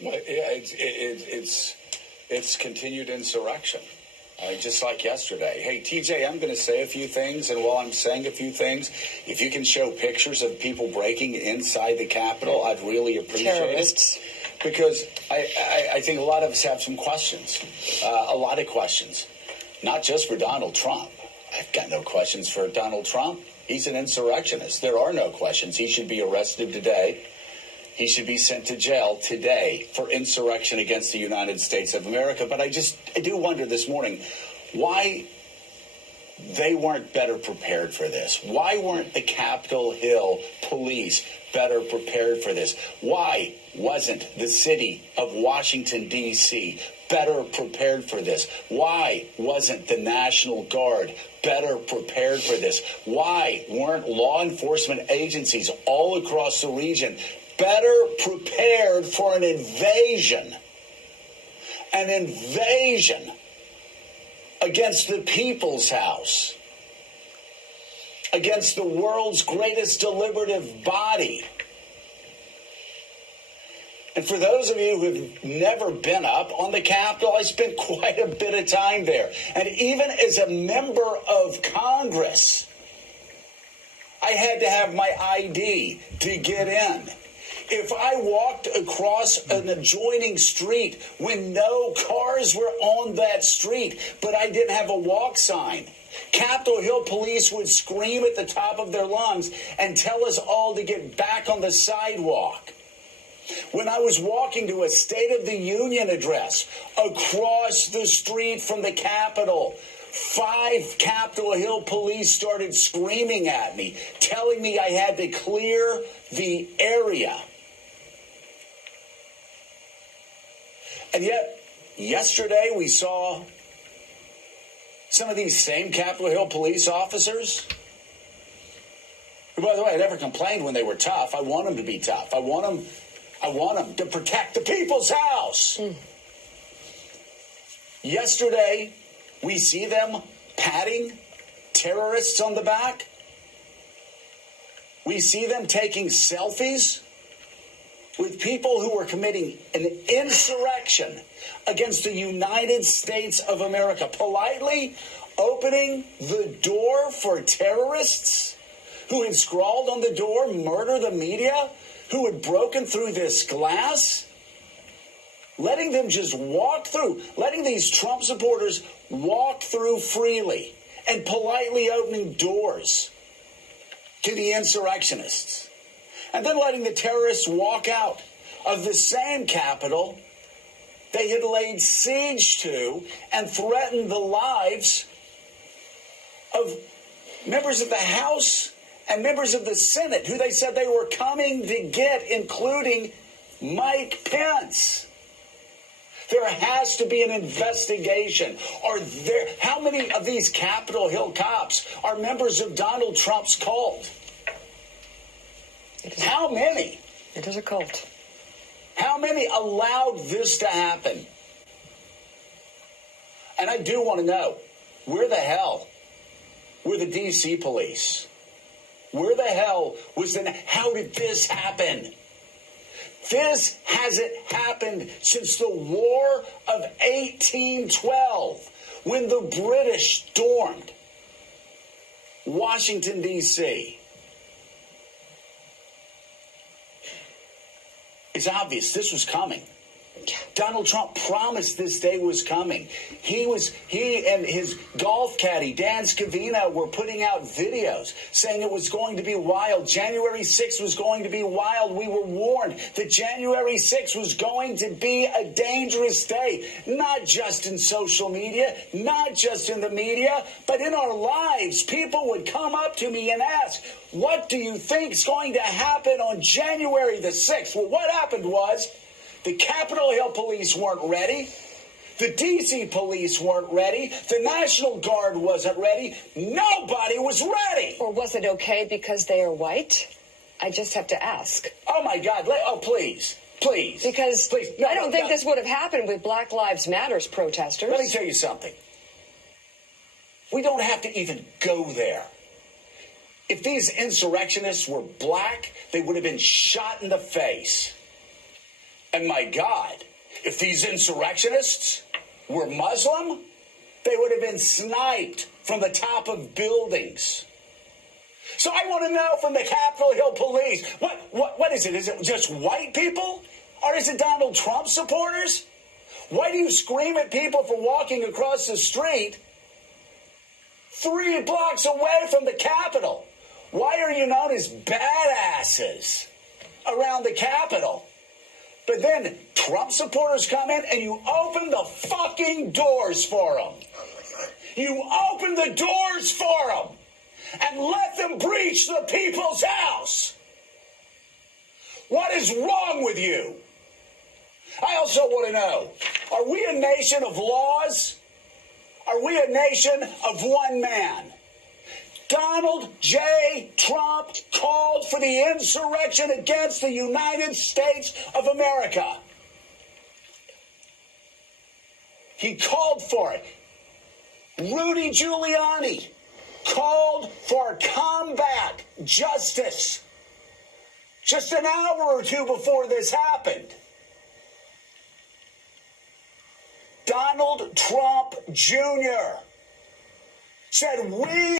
But it's continued insurrection. Just like yesterday. Hey, TJ, I'm going to say a few things, and while I'm saying a few things, if you can show pictures of people breaking inside the Capitol, I'd really appreciate Terrorists. it. Because I think a lot of us have some questions, a lot of questions, not just for Donald Trump. I've got no questions for Donald Trump. He's an insurrectionist. There are no questions. He should be arrested today. He should be sent to jail today for insurrection against the United States of America. But I do wonder this morning why they weren't better prepared for this. Why weren't the Capitol Hill police better prepared for this? Why wasn't the city of Washington, D.C. better prepared for this? Why wasn't the National Guard better prepared for this? Why weren't law enforcement agencies all across the region better prepared for an invasion? An invasion against the People's House, against the world's greatest deliberative body. And for those of you who have never been up on the Capitol, I spent quite a bit of time there. And even as a member of Congress, I had to have my ID to get in. If I walked across an adjoining street when no cars were on that street, but I didn't have a walk sign, Capitol Hill police would scream at the top of their lungs and tell us all to get back on the sidewalk. When I was walking to a State of the Union address across the street from the Capitol, 5 Capitol Hill police started screaming at me, telling me I had to clear the area. And yet, yesterday we saw some of these same Capitol Hill police officers, who, by the way, I never complained when they were tough. I want them to be tough. I want them to protect the People's House. Yesterday, we see them patting terrorists on the back. We see them taking selfies with people who were committing an insurrection against the United States of America, politely opening the door for terrorists who had scrawled on the door, "Murder the media," who had broken through this glass, letting them just walk through, letting these Trump supporters walk through freely and politely opening doors to the insurrectionists. And then letting the terrorists walk out of the same Capitol they had laid siege to and threatened the lives of members of the House and members of the Senate, who they said they were coming to get, including Mike Pence. There has to be an investigation. How many of these Capitol Hill cops are members of Donald Trump's cult? How many? It is a cult. How many allowed this to happen? And I do want to know, where the hell were the D.C. police? Where the hell was how did this happen? This hasn't happened since the War of 1812, when the British stormed Washington, D.C. It's obvious this was coming. Donald Trump promised this day was coming. He and his golf caddy, Dan Scavino, were putting out videos saying it was going to be wild. January 6th was going to be wild. We were warned that January 6th was going to be a dangerous day, not just in social media, not just in the media, but in our lives. People would come up to me and ask, "What do you think is going to happen on January the 6th? Well, what happened was, the Capitol Hill police weren't ready. The D.C. police weren't ready. The National Guard wasn't ready. Nobody was ready. Or was it okay because they are white? I just have to ask. Oh, my God. Please. Because please. No, I don't think this would have happened with Black Lives Matters protesters. Let me tell you something. We don't have to even go there. If these insurrectionists were black, they would have been shot in the face. And my God, if these insurrectionists were Muslim, they would have been sniped from the top of buildings. So I want to know from the Capitol Hill police, what is it? Is it just white people? Or is it Donald Trump supporters? Why do you scream at people for walking across the street 3 blocks away from the Capitol? Why are you known as badasses around the Capitol? But then Trump supporters come in and you open the fucking doors for them. You open the doors for them and let them breach the people's house. What is wrong with you? I also want to know, are we a nation of laws? Are we a nation of one man? Donald J. Trump called for the insurrection against the United States of America. He called for it. Rudy Giuliani called for combat justice just an hour or two before this happened. Donald Trump Jr. said we